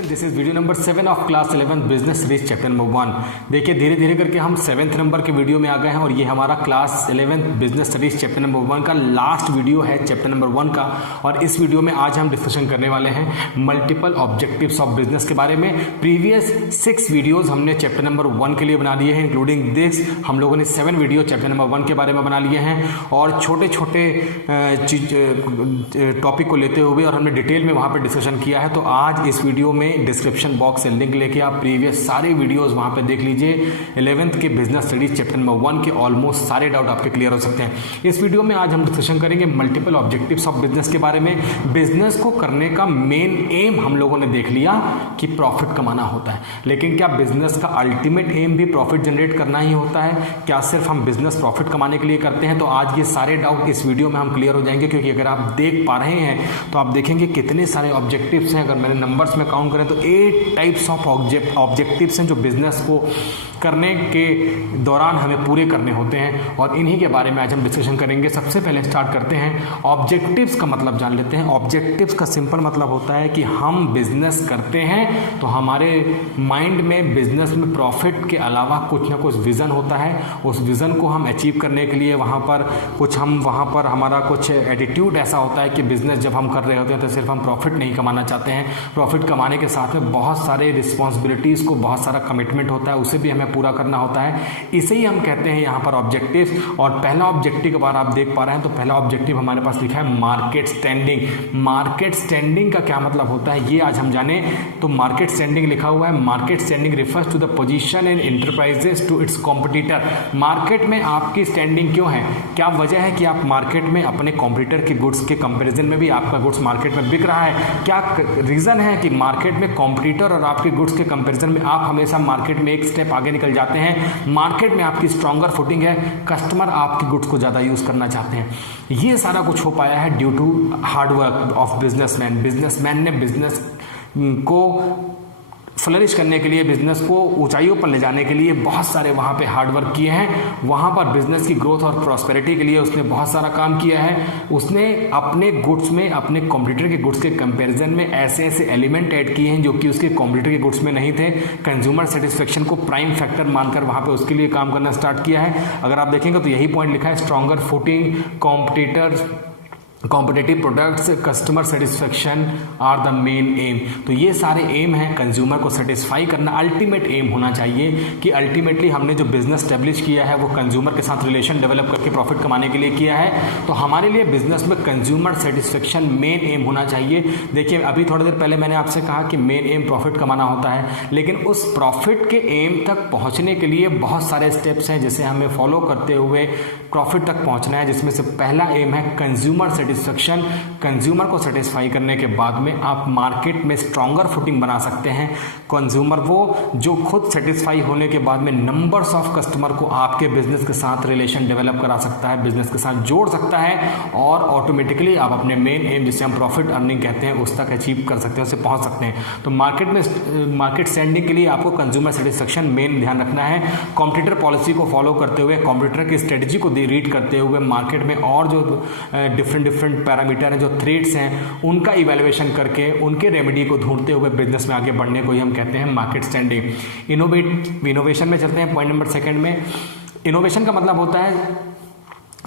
This is video number 7 of class 11 business series chapter number 1। देखिए धीरे धीरे करके हम 7th नंबर के वीडियो में आ गए हैं और ये हमारा class 11 business studies chapter number 1 का लास्ट वीडियो है चैप्टर नंबर 1 का। और इस वीडियो में आज हम डिस्कशन करने वाले हैं मल्टीपल ऑब्जेक्टिव्स ऑफ बिजनेस के बारे में। प्रीवियस 6 वीडियोज हमने चैप्टर नंबर 1 के लिए बना लिए हैं, इंक्लूडिंग दिस हम लोगों ने 7 वीडियो चैप्टर नंबर 1 के बारे में बना लिए हैं और छोटे छोटे टॉपिक को लेते हुए और हमने डिटेल में वहाँ पर डिस्कशन किया है। तो आज इस वीडियो में डिस्क्रिप्शन बॉक्स से लिंक लेके आप प्रीवियस सारे वीडियोस वहां पे देख लीजिए। 11th के बिजनेस स्टडीज चैप्टर नंबर 1 के ऑलमोस्ट सारे डाउट आपके क्लियर हो सकते हैं। इस वीडियो में आज हम डिस्कशन करेंगे मल्टीपल ऑब्जेक्टिव्स ऑफ बिजनेस के बारे में। बिजनेस को करने का मेन एम हम लोगों ने देख लिया कि प्रॉफिट कमाना होता है, लेकिन क्या बिजनेस का अल्टीमेट एम भी प्रॉफिट जनरेट करना ही होता है? क्या सिर्फ हम बिजनेस प्रॉफिट कमाने के लिए करते हैं? तो आज ये सारे डाउट इस वीडियो में हम क्लियर हो जाएंगे, क्योंकि अगर आप देख पा रहे हैं तो आप देखेंगे कितने सारे ऑब्जेक्टिव्स हैं। अगर मैंने नंबर्स में काउंट करें तो 8 टाइप्स ऑफ ऑब्जेक्टिव्स हैं जो बिजनेस को करने के दौरान हमें पूरे करने होते हैं और इन्हीं के बारे में आज हम डिस्कशन करेंगे। सबसे पहले स्टार्ट करते हैं ऑब्जेक्टिव्स का मतलब जान लेते हैं। ऑब्जेक्टिव्स का सिंपल मतलब होता है कि हम बिजनेस करते हैं तो हमारे माइंड में बिजनेस में प्रॉफिट के अलावा कुछ ना कुछ विज़न होता है। उस विज़न को हम अचीव करने के लिए वहाँ पर हमारा कुछ एटीट्यूड ऐसा होता है कि बिजनेस जब हम कर रहे होते हैं तो सिर्फ हम प्रॉफिट नहीं कमाना चाहते हैं, प्रॉफिट कमाने के साथ में बहुत सारे रिस्पॉन्सिबिलिटीज़ को, बहुत सारा कमिटमेंट होता है, उसे भी हमें पूरा करना होता है। इसे ही हम कहते हैं यहाँ पर ऑब्जेक्टिव। और पहला ऑब्जेक्टिव के बारे आप देख पा रहे हैं तो पहला ऑब्जेक्टिव हमारे पास लिखा है मार्केट स्टैंडिंग। मार्केट स्टैंडिंग का क्या मतलब होता है ये आज हम जाने। तो मार्केट स्टैंडिंग लिखा हुआ है, market standing refers to the position in enterprises to its competitor. Market में आपकी स्टैंडिंग क्यों है? क्या वजह है कि आप मार्केट में अपने कॉम्पिटिटर के गुड्स के कंपेरिजन में भी आपका गुड्स मार्केट में बिक रहा है? क्या रीज़न है कि मार्केट में कॉम्पिटिटर और आपके गुड्स के कंपेरिजन में आप हमेशा मार्केट में एक स्टेप आगे निकल जाते हैं? मार्केट में आपकी स्ट्रॉन्गर फुटिंग है, कस्टमर आपके गुड्स को ज़्यादा यूज़ करना चाहते हैं। ये सारा कुछ हो पाया है due to hard work of businessman. Businessman ने बिजनेस को फ्लरिश करने के लिए, बिजनेस को ऊंचाइयों पर ले जाने के लिए बहुत सारे वहाँ पे हार्डवर्क किए हैं। वहाँ पर बिजनेस की ग्रोथ और प्रॉस्पेरिटी के लिए उसने बहुत सारा काम किया है। उसने अपने गुड्स में, अपने कॉम्पिटिटर के गुड्स के कंपैरिजन में ऐसे ऐसे एलिमेंट ऐड किए हैं जो कि उसके कॉम्पिटिटर के गुड्स में नहीं थे। कंज्यूमर सेटिस्फेक्शन को प्राइम फैक्टर मानकर वहाँ पे उसके लिए काम करना स्टार्ट किया है। अगर आप देखेंगे तो यही पॉइंट लिखा है, stronger footing, competitive products, customer satisfaction are the main aim. तो ये सारे एम हैं, कंज्यूमर को सेटिस्फाई करना अल्टीमेट एम होना चाहिए कि अल्टीमेटली हमने जो बिजनेस स्टैब्लिश किया है वो कंज्यूमर के साथ रिलेशन डेवलप करके प्रॉफिट कमाने के लिए किया है। तो हमारे लिए बिजनेस में कंज्यूमर सेटिस्फेक्शन मेन एम होना चाहिए। देखिए अभी थोड़ी देर पहले मैंने आपसे कहा कि मेन एम प्रॉफिट कमाना होता है, लेकिन उस प्रॉफिट के एम तक पहुँचने के लिए बहुत सारे स्टेप्स हैं जिसे हमें फॉलो करते हुए प्रॉफिट तक पहुँचना है, जिसमें से पहला एम है कंज्यूमर सेटिस्फेक्शन। कंज्यूमर को सेटिस्फाई करने के बाद में आप मार्केट में स्ट्रॉन्गर फुटिंग बना सकते हैं। कंज्यूमर वो जो खुद सेटिस्फाई होने के बाद में नंबर्स ऑफ कस्टमर को आपके बिजनेस के साथ रिलेशन डेवलप करा सकता है, बिजनेस के साथ जोड़ सकता है और ऑटोमेटिकली आप अपने मेन एम जिसे हम प्रॉफिट अर्निंग कहते हैं उस तक अचीव कर सकते हैं, उससे पहुंच सकते हैं। तो मार्केट स्टैंडिंग के लिए आपको कंज्यूमर सेटिस्फेक्शन मेन ध्यान रखना है। कॉम्पिटिटर पॉलिसी को फॉलो करते हुए, कॉम्पिटिटर की स्ट्रेटजी को रीड करते हुए मार्केट में और जो डिफरेंट पैरामीटर हैं, जो थ्रेट्स हैं, उनका इवैल्यूएशन करके उनके रेमेडी को ढूंढते हुए बिजनेस में आगे बढ़ने को ही हम कहते हैं मार्केट स्टैंडिंग। इनोवेशन में चलते हैं पॉइंट नंबर 2 में। इनोवेशन का मतलब होता है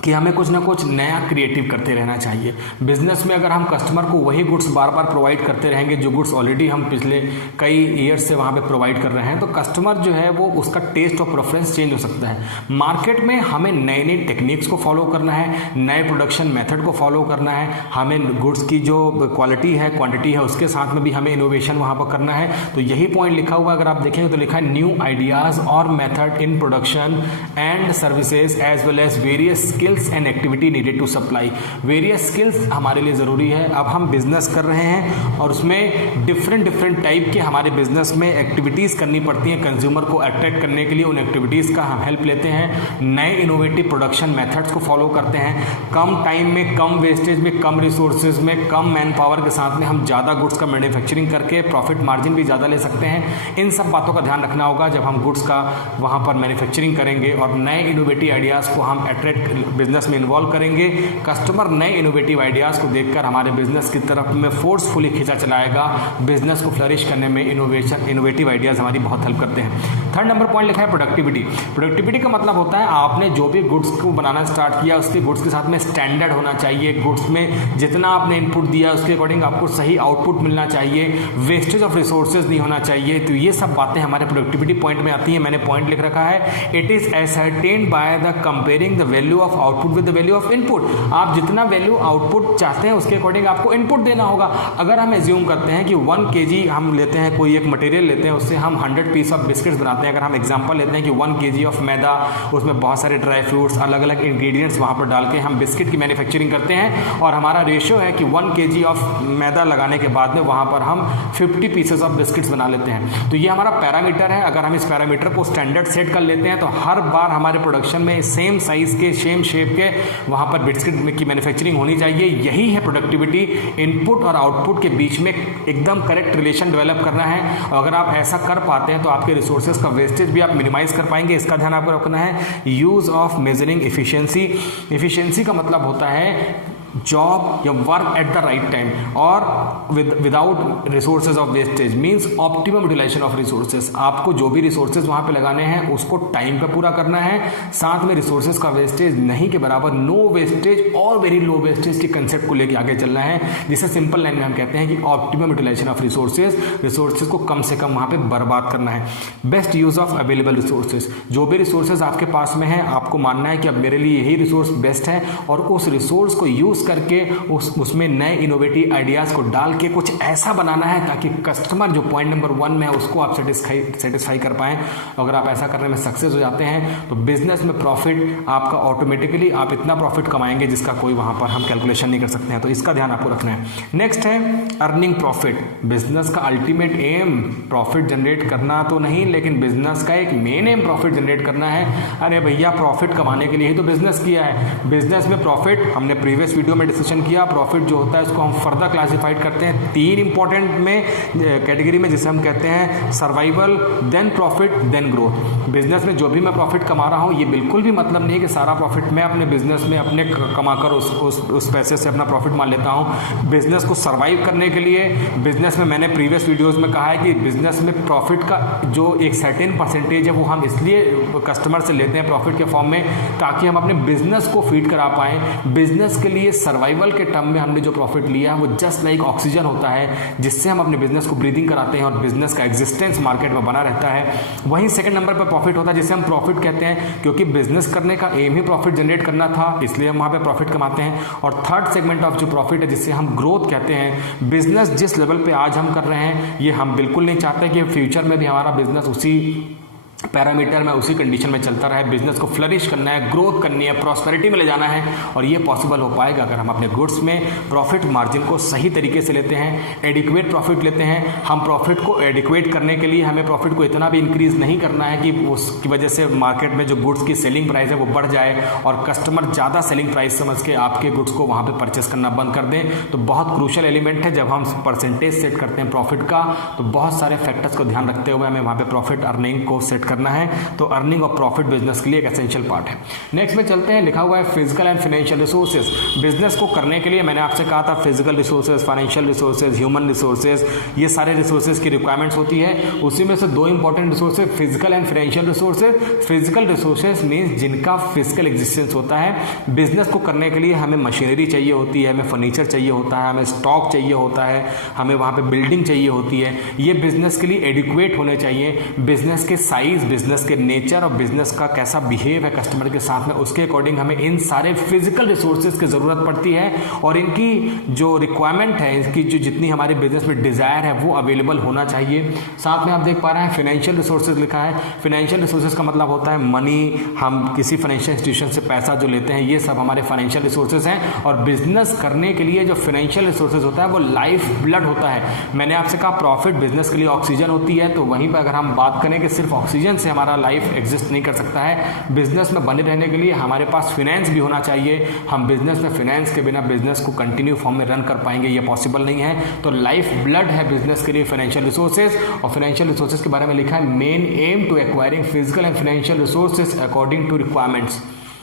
कि हमें कुछ ना कुछ नया क्रिएटिव करते रहना चाहिए। बिजनेस में अगर हम कस्टमर को वही गुड्स बार बार प्रोवाइड करते रहेंगे जो गुड्स ऑलरेडी हम पिछले कई ईयर्स से वहाँ पे प्रोवाइड कर रहे हैं, तो कस्टमर जो है वो उसका टेस्ट और प्रेफरेंस चेंज हो सकता है। मार्केट में हमें नई नई टेक्निक्स को फॉलो करना है, नए प्रोडक्शन मेथड को फॉलो करना है, हमें गुड्स की जो क्वालिटी है, क्वांटिटी है, उसके साथ में भी हमें इनोवेशन वहाँ पर करना है। तो यही पॉइंट लिखा हुआ अगर आप देखेंगे तो लिखा है न्यू आइडियाज और method in production and services as well as various skills and activity needed to supply. Various skills हमारे लिए ज़रूरी है। अब हम बिजनेस कर रहे हैं और उसमें डिफरेंट टाइप के हमारे बिजनेस में एक्टिविटीज़ करनी पड़ती हैं कंज्यूमर को अट्रैक्ट करने के लिए। उन एक्टिविटीज़ का हम हेल्प लेते हैं, नए इनोवेटिव प्रोडक्शन मेथड्स को फॉलो करते हैं। कम टाइम में, कम वेस्टेज में, कम रिसोर्सेज में, कम मैन पावर के साथ में हम ज़्यादा गुड्स का मैन्युफैक्चरिंग करके प्रॉफिट मार्जिन भी ज़्यादा ले सकते हैं। इन सब बातों का ध्यान रखना होगा जब हम गुड्स का वहाँ पर मैन्युफैक्चरिंग करेंगे और नए इनोवेटिव आइडियाज़ को हम अट्रैक्ट बिजनेस में इन्वॉल्व करेंगे। कस्टमर नए इनोवेटिव आइडियाज़ को देखकर हमारे बिजनेस की तरफ में फोर्सफुली खींचा चलाएगा। बिजनेस को फ्लरिश करने में इनोवेटिव आइडियाज़ हमारी बहुत हेल्प करते हैं। थर्ड नंबर पॉइंट लिखा है प्रोडक्टिविटी। प्रोडक्टिविटी का मतलब होता है आपने जो भी गुड्स को बनाना स्टार्ट किया उसके गुड्स के साथ में स्टैंडर्ड होना चाहिए। गुड्स में जितना आपने इनपुट दिया उसके अकॉर्डिंग आपको सही आउटपुट मिलना चाहिए। वेस्टेज ऑफ रिसोर्सेज नहीं होना चाहिए। तो ये सब बातें हमारे प्रोडक्टिविटी पॉइंट में आती हैं। मैंने पॉइंट लिख रखा है, it is ascertained by the comparing the value of output with the value of input. आप जितना वैल्यू आउटपुट चाहते हैं उसके अकॉर्डिंग आपको इनपुट देना होगा। अगर हम एज्यूम करते हैं कि 1 kg हम लेते हैं, कोई एक मटेरियल लेते हैं, उससे हम 100 पीस ऑफ बिस्किट्स बनाते हैं। अगर हम एग्जांपल लेते हैं कि 1 kg ऑफ मैदा, उसमें बहुत सारे ड्राई फ्रूट्स, अलग अलग इंग्रेडिएंट्स वहाँ पर डाल के हम बिस्किट की मैन्युफैक्चरिंग करते हैं और हमारा रेशियो है कि 1 kg ऑफ मैदा लगाने के बाद में वहाँ पर हम 50 पीसेस ऑफ बिस्किट्स बना लेते हैं। तो ये हमारा पैरामीटर है। अगर हम इस पैरामीटर को स्टैंडर्ड सेट कर लेते हैं तो हर बार हमारे प्रोडक्शन में सेम साइज के, सेम शेप के वहाँ पर बिस्किट की मैन्युफैक्चरिंग होनी चाहिए। यही है प्रोडक्टिविटी। इनपुट और आउटपुट के बीच में एकदम करेक्ट रिलेशन डेवलप करना है। अगर आप ऐसा कर पाते हैं तो आपके रिसोर्सेज का वेस्टेज भी आप मिनिमाइज कर पाएंगे। इसका ध्यान आपको रखना है। Use of measuring efficiency. Efficiency का मतलब होता है जॉब या work at the right time और without resources of wastage, means optimum utilisation of resources. आपको जो भी रिसोर्सेज वहाँ पे लगाने हैं उसको टाइम पे पूरा करना है। साथ में रिसोर्सेज का वेस्टेज नहीं के बराबर, नो वेस्टेज और वेरी लो वेस्टेज के कंसेप्ट को लेके आगे चलना है। जिसे सिंपल लाइन में हम कहते हैं कि ऑप्टिमम यूटिलाइजेशन ऑफ रिसोर्सेज को कम से कम वहाँ पे बर्बाद करना है। Best use of available resources. जो भी रिसोर्सेज आपके पास में है आपको मानना है कि अब मेरे लिए यही रिसोर्स बेस्ट है और उस रिसोर्स को यूज करके उसमें नए इनोवेटिव आइडियाज को डाल के कुछ ऐसा बनाना है ताकि कस्टमर जो पॉइंट नंबर 1 में है उसको आप सेटिस्फाई कर पाएं। अगर आप ऐसा करने में सक्सेस हो जाते हैं तो बिजनेस में प्रॉफिट आपका ऑटोमेटिकली, आप इतना प्रॉफिट कमाएंगे जिसका कोई वहां पर हम कैलकुलेशन नहीं कर सकते हैं। तो इसका ध्यान आपको रखना है। नेक्स्ट है अर्निंग प्रॉफिट। बिजनेस का अल्टीमेट एम प्रॉफिट जनरेट करना तो नहीं, लेकिन बिजनेस का एक मेन एम प्रॉफिट जनरेट करना है। अरे भैया, प्रॉफिट कमाने के लिए ही तो बिजनेस किया है। बिजनेस में प्रॉफिट हमने प्रीवियस वीडियो में डिस्कशन किया। प्रॉफिट जो होता है उसको हम फर्दर क्लासिफाइड करते हैं 3 इंपॉर्टेंट में कैटेगरी में, जिसे हम कहते हैं survival, then profit, then growth. Business में जो भी मैं प्रॉफिट कमा रहा हूं ये बिल्कुल भी मतलब नहीं है कि सारा प्रॉफिट मैं अपने बिजनेस में अपने कमाकर उस पैसे से अपना प्रॉफिट मान लेता हूं। बिजनेस को सर्वाइव करने के लिए बिजनेस में, मैंने प्रीवियस वीडियोस में कहा है कि बिजनेस में प्रॉफिट का जो एक सर्टेन परसेंटेज है वो हम इसलिए कस्टमर से लेते हैं प्रॉफिट के फॉर्म में ताकि हम अपने बिजनेस को फीड करा पाएं। बिजनेस के लिए सर्वाइवल के टर्म में हमने जो प्रॉफिट लिया है वो जस्ट लाइक ऑक्सीजन होता है जिससे हम अपने बिजनेस को ब्रीदिंग कराते हैं और बिजनेस का एग्जिस्टेंस मार्केट में बना रहता है। वहीं सेकंड नंबर पर प्रॉफिट होता है जिसे हम प्रॉफिट कहते हैं, क्योंकि बिजनेस करने का एम ही प्रॉफिट जनरेट करना था, इसलिए हम वहां पे प्रॉफिट कमाते हैं। और थर्ड सेगमेंट ऑफ जो प्रॉफिट है जिसे हम ग्रोथ कहते हैं। बिजनेस जिस लेवल पे आज हम कर रहे हैं ये हम बिल्कुल नहीं चाहते कि फ्यूचर में भी हमारा बिजनेस उसी पैरामीटर में, उसी कंडीशन में चलता रहे। बिजनेस को फ्लरिश करना है, ग्रोथ करनी है, प्रॉस्पेरिटी में ले जाना है और ये पॉसिबल हो पाएगा अगर हम अपने गुड्स में प्रॉफिट मार्जिन को सही तरीके से लेते हैं, एडिक्वेट प्रॉफिट लेते हैं। हम प्रॉफिट को एडिक्वेट करने के लिए हमें प्रॉफिट को इतना भी इंक्रीज नहीं करना है कि उसकी वजह से मार्केट में जो गुड्स की सेलिंग प्राइस है वो बढ़ जाए और कस्टमर ज़्यादा सेलिंग प्राइस समझ के आपके गुड्स को वहाँ पर परचेस करना बंद कर दें। तो बहुत क्रूशल एलिमेंट है जब हम परसेंटेज सेट करते हैं प्रॉफिट का, तो बहुत सारे फैक्टर्स को ध्यान रखते हुए हमें वहाँ पर प्रॉफिट अर्निंग को सेट करना है। तो अर्निंग और प्रॉफिट बिजनेस के लिए एक एसेंशियल पार्ट है। नेक्स्ट में चलते हैं, लिखा हुआ है physical and financial resources. Business को करने के लिए मैंने आपसे कहा था physical resources, financial resources, human resources, ये सारे रिसोर्सेज की रिक्वायरमेंट्स होती है। उसी में से 2 important resources physical and financial resources. Physical resources means जिनका फिजिकल एग्जिस्टेंस होता है। बिजनेस को करने के लिए हमें मशीनरी चाहिए होती है, हमें फर्नीचर चाहिए होता है, हमें स्टॉक चाहिए होता है, हमें वहाँ पे बिल्डिंग चाहिए होती है। ये बिजनेस के लिए एडिक्वेट होने चाहिए। बिजनेस के साइज, बिजनेस के नेचर और बिजनेस का कैसा बिहेव है कस्टमर के साथ में, उसके अकॉर्डिंग हमें इन सारे फिजिकल रिसोर्सेज की जरूरत पड़ती है और इनकी जो रिक्वायरमेंट है, इसकी जो जितनी हमारे बिजनेस में डिजायर है वो अवेलेबल होना चाहिए। साथ में आप देख पा रहे हैं फाइनेंशियल रिसोर्सेज लिखा है। फाइनेंशियल रिसोर्सेज का मतलब होता है मनी, हम किसी फाइनेंशियल इंस्टीट्यूशन से पैसा जो लेते हैं, ये सब हमारे फाइनेंशियल रिसोर्सेज हैं। और बिजनेस करने के लिए जो फाइनेंशियल रिसोर्सेज होता है वो लाइफ ब्लड होता है। मैंने आपसे कहा प्रॉफिट बिजनेस के लिए ऑक्सीजन होती है, तो वहीं पर अगर हम बात करें कि सिर्फ ऑक्सीजन से हमारा लाइफ एग्जिस्ट नहीं कर सकता है। बिजनेस में बने रहने के लिए हमारे पास फाइनेंस भी होना चाहिए। हम बिजनेस में फाइनेंस के बिना बिजनेस को कंटिन्यू फॉर्म में रन कर पाएंगे, ये पॉसिबल नहीं है। तो लाइफ ब्लड है बिजनेस के लिए फाइनेंशियल रिसोर्सेज। और फाइनेंशियल रिसोर्सेज के बारे में लिखा है main aim to acquiring physical and financial resources according to requirements.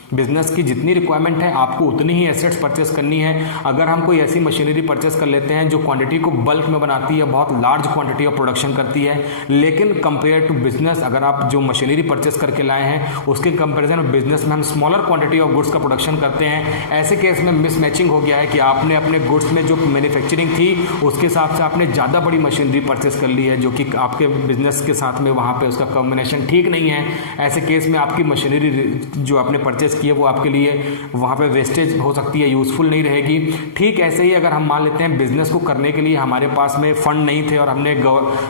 Business की जितनी रिक्वायरमेंट है आपको उतनी ही एसेट्स परचेस करनी है। अगर हम कोई ऐसी मशीनरी परचेस कर लेते हैं जो क्वांटिटी को बल्क में बनाती है, बहुत लार्ज क्वांटिटी ऑफ प्रोडक्शन करती है, लेकिन कंपेयर टू बिजनेस अगर आप जो मशीनरी परचेस करके लाए हैं उसके कंपेरिजन में बिजनेस में हम स्मॉलर क्वांटिटी ऑफ गुड्स का प्रोडक्शन करते हैं, ऐसे केस में मिसमैचिंग हो गया है कि आपने अपने गुड्स में जो मैन्युफैक्चरिंग थी उसके हिसाब से आपने ज़्यादा बड़ी मशीनरी परचेस कर ली है, जो कि आपके बिजनेस के साथ में वहाँ पे उसका कॉम्बिनेशन ठीक नहीं है। ऐसे केस में आपकी मशीनरी जो आपने परचेस की है वो आपके लिए वहाँ पे वेस्टेज हो सकती है, यूज़फुल नहीं रहेगी। ठीक ऐसे ही अगर हम मान लेते हैं बिजनेस को करने के लिए हमारे पास में फंड नहीं थे और हमने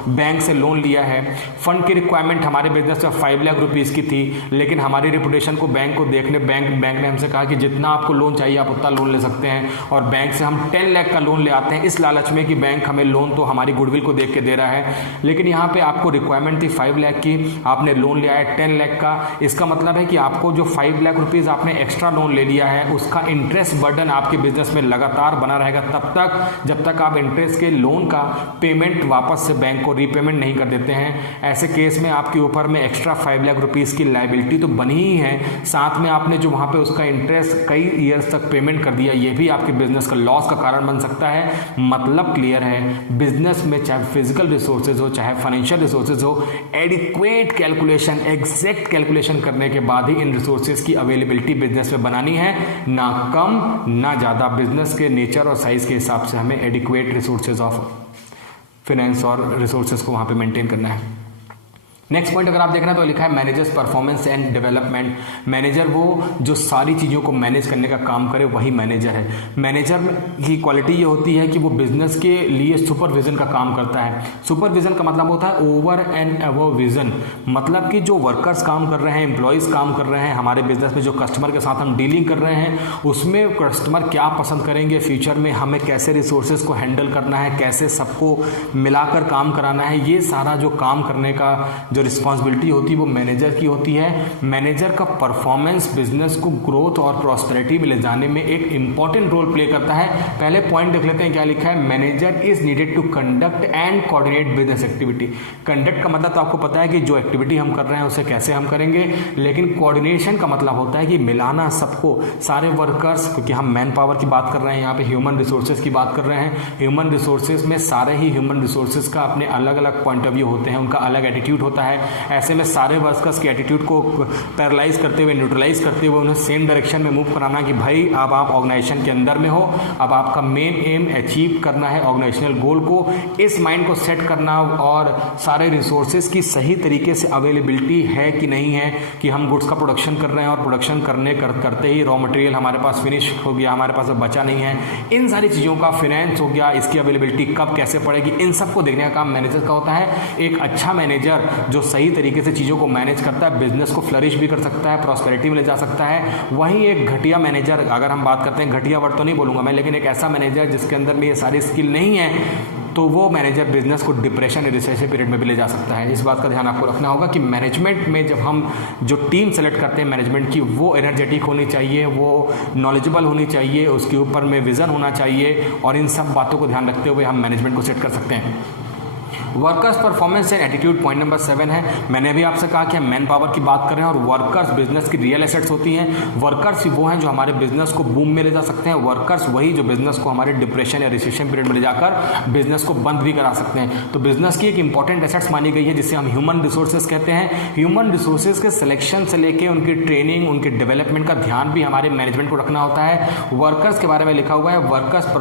बैंक से लोन लिया है। फंड की रिक्वायरमेंट हमारे बिजनेस में 5 लाख रुपीज़ की थी, लेकिन हमारी रेपुटेशन को बैंक को देखने बैंक ने हमसे कहा कि जितना आपको लोन चाहिए आप उतना लोन ले सकते हैं, और बैंक से हम 10 लाख का लोन ले आते हैं इस लालच में कि बैंक हमें लोन तो हमारी गुडविल को देख के दे रहा है, लेकिन यहाँ पे आपको रिक्वायरमेंट थी 5 लाख की, आपने लोन लिया है 10 लाख का। इसका मतलब है कि आपको जो 5 लाख रुपीज़ आपने एक्स्ट्रा लोन ले लिया है उसका इंटरेस्ट बर्डन आपके बिजनेस में लगातार बना रहेगा तब तक जब तक आप इंटरेस्ट के लोन का पेमेंट वापस से बैंक को रीपेमेंट नहीं कर देते हैं। ऐसे केस में आपके ऊपर में एक्स्ट्रा 5 लाख रुपीज़ की लायबिलिटी तो बनी ही है, साथ में आपने जो वहाँ पे उसका इंटरेस्ट कई ईयर्स तक पेमेंट कर दिया, ये भी आपके बिजनेस का लॉस का कारण बन सकता है। मतलब क्लियर है, बिजनेस में चाहे फिजिकल रिसोर्सेज हो चाहे फाइनेंशियल रिसोर्सेज हो, एडिक्वेट कैलकुलेशन, एग्जैक्ट कैलकुलेशन करने के बाद ही इन रिसोर्सेज की अवेलेबिलिटी बिजनेस में बनानी है, ना कम ना ज़्यादा। बिजनेस के नेचर और साइज के हिसाब से हमें एडिक्वेट रिसोर्सेज ऑफ फाइनेंस और रिसोर्सेज को वहाँ पे मेंटेन करना है। नेक्स्ट पॉइंट अगर आप देखना तो लिखा है managers performance and development. Manager वो जो सारी चीज़ों को मैनेज करने का काम करे वही मैनेजर है। मैनेजर की क्वालिटी ये होती है कि वो बिजनेस के लिए सुपरविजन का काम करता है। सुपरविजन का मतलब होता है ओवर एंड अबव विजन, मतलब कि जो वर्कर्स काम कर रहे हैं, एम्प्लॉयज़ काम कर रहे हैं हमारे बिजनेस में, जो कस्टमर के साथ हम डीलिंग कर रहे हैं उसमें कस्टमर क्या पसंद करेंगे, फ्यूचर में हमें कैसे रिसोर्सेज को हैंडल करना है, कैसे सबको मिलाकर काम कराना है, ये सारा जो काम करने का जो रिस्पॉन्सिबिलिटी होती है वो मैनेजर की होती है। मैनेजर का परफॉर्मेंस बिजनेस को ग्रोथ और प्रॉस्पेरिटी में ले जाने में एक इंपॉर्टेंट रोल प्ले करता है। पहले पॉइंट देख लेते हैं क्या लिखा है, manager is needed to conduct and coordinate business activity. Conduct का मतलब तो आपको पता है कि जो एक्टिविटी हम कर रहे हैं उसे कैसे हम करेंगे, लेकिन कोऑर्डिनेशन का मतलब होता है कि मिलाना सबको, सारे वर्कर्स, क्योंकि हम मैन पावर की बात कर रहे हैं, यहाँ पे ह्यूमन रिसोर्सेज की बात कर रहे हैं। ह्यूमन रिसोर्सेज में सारे ही ह्यूमन रिसोर्सेज का अपने अलग अलग पॉइंट ऑफ व्यू होते हैं, उनका अलग एटीट्यूड होता है। ऐसे में सारे वर्कर्स के एटीट्यूड को पैरालाइज करते हुए, न्यूट्रलाइज करते हुए उन्हें सेम डायरेक्शन में मूव कराना कि भाई अब आप ऑर्गेनाइजेशन के अंदर में हो, अब आपका मेन एम अचीव करना है ऑर्गेनाइजेशनल गोल को, इस माइंड को सेट करना, और सारे रिसोर्सेज की सही तरीके से अवेलेबिलिटी है कि नहीं है, कि हम गुड्स का प्रोडक्शन कर रहे हैं और प्रोडक्शन करते ही रॉ मटेरियल हमारे पास फिनिश हो गया, हमारे पास बचा नहीं है, इन सारी चीज़ों का फिनेंस हो गया, इसकी अवेलेबिलिटी कब कैसे पड़ेगी, इन सबको देखने का काम मैनेजर का होता है। एक अच्छा मैनेजर जो सही तरीके से चीज़ों को मैनेज करता है, बिजनेस को फ्लरिश भी कर सकता है, प्रॉस्पेरिटी में ले जा सकता है। वहीं एक घटिया मैनेजर, अगर हम बात करते हैं, घटिया वर्ड तो नहीं बोलूँगा मैं, लेकिन एक ऐसा मैनेजर जिसके अंदर में ये सारी स्किल नहीं है, तो वो मैनेजर बिजनेस को डिप्रेशन या रिसेसिव पीरियड में भी ले जा सकता है। इस बात का ध्यान आपको रखना होगा कि मैनेजमेंट में जब हम जो टीम सेलेक्ट करते हैं मैनेजमेंट की, वो एनर्जेटिक होनी चाहिए, वो नॉलेजेबल होनी चाहिए, उसके ऊपर में विजन होना चाहिए, और इन सब बातों को ध्यान रखते हुए हम मैनेजमेंट को सेट कर सकते हैं। Workers performance and attitude point number 7 है। मैंने भी आपसे कहा कि हम मैन पावर की बात कर रहे हैं, और वर्कर्स बिजनेस की रियल एसेट्स होती हैं। वर्कर्स वो हैं जो हमारे बिजनेस को बूम में ले जा सकते हैं, वर्कर्स वही जो बिजनेस को हमारे डिप्रेशन या रिसेशन पीरियड में ले जाकर बिजनेस को बंद भी करा सकते हैं। तो बिजनेस की एक इंपॉर्टेंट एसेट्स मानी गई है जिसे हम ह्यूमन रिसोर्सेज कहते हैं। ह्यूमन रिसोर्सेज के सिलेक्शन से लेके उनकी ट्रेनिंग, उनके डेवलपमेंट का ध्यान भी हमारे मैनेजमेंट को रखना होता है। वर्कर्स के बारे में लिखा हुआ है, workers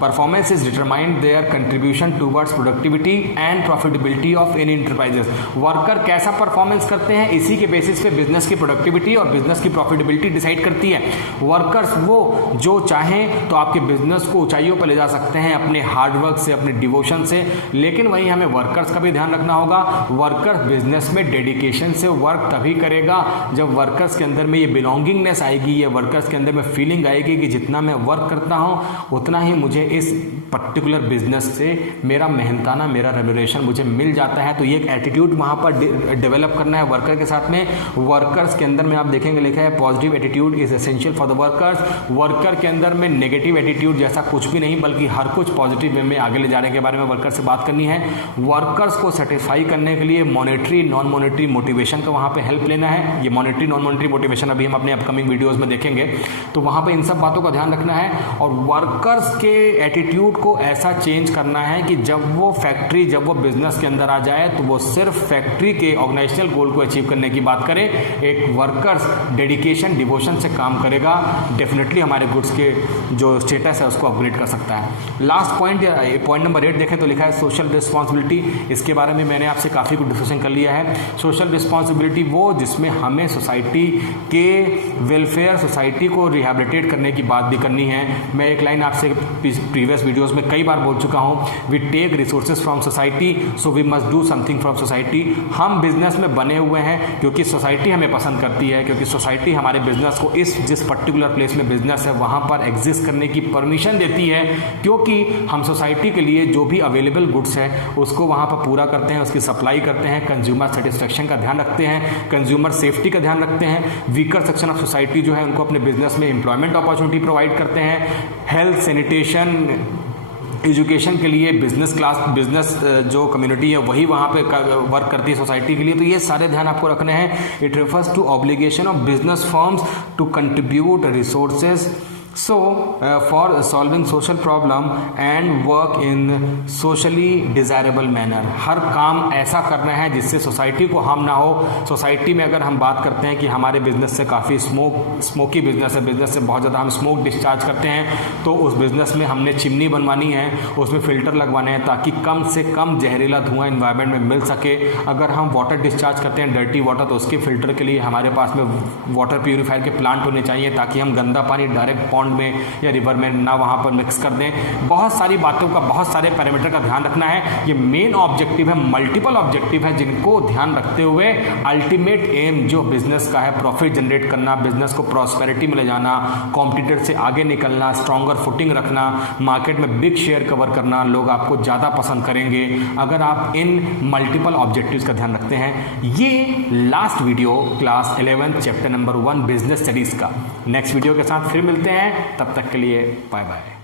performance is determined there contribution towards productivity and profitability of any enterprises. Worker कैसा परफॉर्मेंस करते हैं, इसी के बेसिस पे बिजनेस की प्रोडक्टिविटी और बिजनेस की प्रॉफिटेबिलिटी डिसाइड करती है। वर्कर्स वो जो चाहें तो आपके बिजनेस को ऊंचाइयों पर ले जा सकते हैं अपने हार्डवर्क से, अपने डिवोशन से, लेकिन वहीं हमें वर्कर्स का भी ध्यान रखना होगा। वर्कर्स बिजनेस में डेडिकेशन से वर्क तभी करेगा जब वर्कर्स के अंदर में ये बिलोंगिंगनेस आएगी, ये वर्कर्स के अंदर में फीलिंग आएगी कि जितना मैं वर्क करता हूँ उतना ही मुझे इस पर्टिकुलर बिजनेस से मेरा मेहनताना, मेरा रेम्यूनरेशन मुझे मिल जाता है। तो ये एक एटीट्यूड वहाँ पर डेवलप करना है वर्कर के साथ में। वर्कर्स के अंदर में आप देखेंगे लिखा है positive attitude is essential for the workers. Worker के अंदर में नेगेटिव एटीट्यूड जैसा कुछ भी नहीं, बल्कि हर कुछ पॉजिटिव वे में आगे ले जाने के बारे में वर्कर से बात करनी है। वर्कर्स को सेटिस्फाई करने के लिए मॉनेटरी नॉन मॉनेटरी मोटिवेशन का वहाँ पे हेल्प लेना है। ये मॉनेटरी नॉन मॉनेटरी मोटिवेशन अभी हम अपने अपकमिंग वीडियोस में देखेंगे, तो वहाँ पे इन सब बातों का ध्यान रखना है। और वर्कर्स के एटीट्यूड को ऐसा चेंज करना है कि जब वो फैक्ट्री, जब वो बिजनेस के अंदर आ जाए तो वो सिर्फ फैक्ट्री के ऑर्गेनाइजेशनल गोल को अचीव करने की बात करे। एक वर्कर्स डेडिकेशन, डिवोशन से काम करेगा, डेफिनेटली हमारे गुड्स के जो स्टेटस है उसको अपग्रेड कर सकता है। लास्ट पॉइंट, पॉइंट नंबर 8 देखें तो लिखा है सोशल रिस्पॉन्सिबिलिटी। इसके बारे में मैंने आपसे काफ़ी कुछ डिस्कशन कर लिया है। सोशल रिस्पॉन्सिबिलिटी वो जिसमें हमें सोसाइटी के वेलफेयर, सोसाइटी को रिहेबिलिटेट करने की बात भी करनी है। मैं एक लाइन आपसे प्रीवियस वीडियोस में कई बार बोल चुका हूँ, we take resources from society so we must do something from society. हम बिजनेस में बने हुए हैं क्योंकि सोसाइटी हमें पसंद करती है, क्योंकि सोसाइटी हमारे बिजनेस को जिस पर्टिकुलर प्लेस में बिजनेस है वहाँ पर एग्जिस्ट करने की परमिशन देती है, क्योंकि हम सोसाइटी के लिए जो भी अवेलेबल गुड्स है उसको वहाँ पर पूरा करते हैं, उसकी सप्लाई करते हैं, कंज्यूमर सेटिस्फेक्शन का ध्यान रखते हैं, कंज्यूमर सेफ्टी का ध्यान रखते हैं। वीकर सेक्शन ऑफ सोसाइटी जो है उनको अपने बिजनेस में एम्प्लॉयमेंट अपॉर्चुनिटी प्रोवाइड करते हैं। हेल्थ, सैनिटेशन, एजुकेशन के लिए बिजनेस जो कम्युनिटी है वही वहाँ पे वर्क करती है सोसाइटी के लिए। तो ये सारे ध्यान आपको रखने हैं। It refers to obligation of business firms to contribute resources for solving social problem and work in socially desirable manner. हर काम ऐसा करना है जिससे सोसाइटी को हार्म ना हो। सोसाइटी में अगर हम बात करते हैं कि हमारे बिजनेस से काफ़ी स्मोकी बिजनेस है, बिजनेस से बहुत ज़्यादा हम स्मोक डिस्चार्ज करते हैं, तो उस बिज़नेस में हमने चिमनी बनवानी है, उसमें फ़िल्टर लगवाने हैं ताकि कम से कम जहरीला धुआं इन्वायरमेंट में मिल सके। अगर हम वाटर डिस्चार्ज करते हैं, डर्टी वाटर, तो उसके फ़िल्टर के लिए हमारे पास में वाटर प्यूरीफायर के प्लांट होने चाहिए ताकि हम गंदा पानी डायरेक्ट पॉन्ड में या रिवर में ना वहाँ पर मिक्स कर दें। बहुत सारी बातों का, बहुत सारे पैरामीटर का ध्यान रखना है। ये मेन ऑब्जेक्टिव है, मल्टीपल ऑब्जेक्टिव है जिनको ध्यान रखते हुए अल्टीमेट एम जो बिजनेस का है प्रॉफिट जनरेट करना, बिजनेस को प्रॉस्पेरिटी में ले जाना, कॉम्पिटिटर से आगे निकलना, स्ट्रॉन्गर फुटिंग रखना, मार्केट में बिग शेयर कवर करना, लोग आपको ज़्यादा पसंद करेंगे अगर आप इन मल्टीपल ऑब्जेक्टिव्स का ध्यान रखते हैं। ये last video class 11 chapter number 1 business studies का। नेक्स्ट वीडियो के साथ फिर मिलते हैं, तब तक के लिए बाय बाय।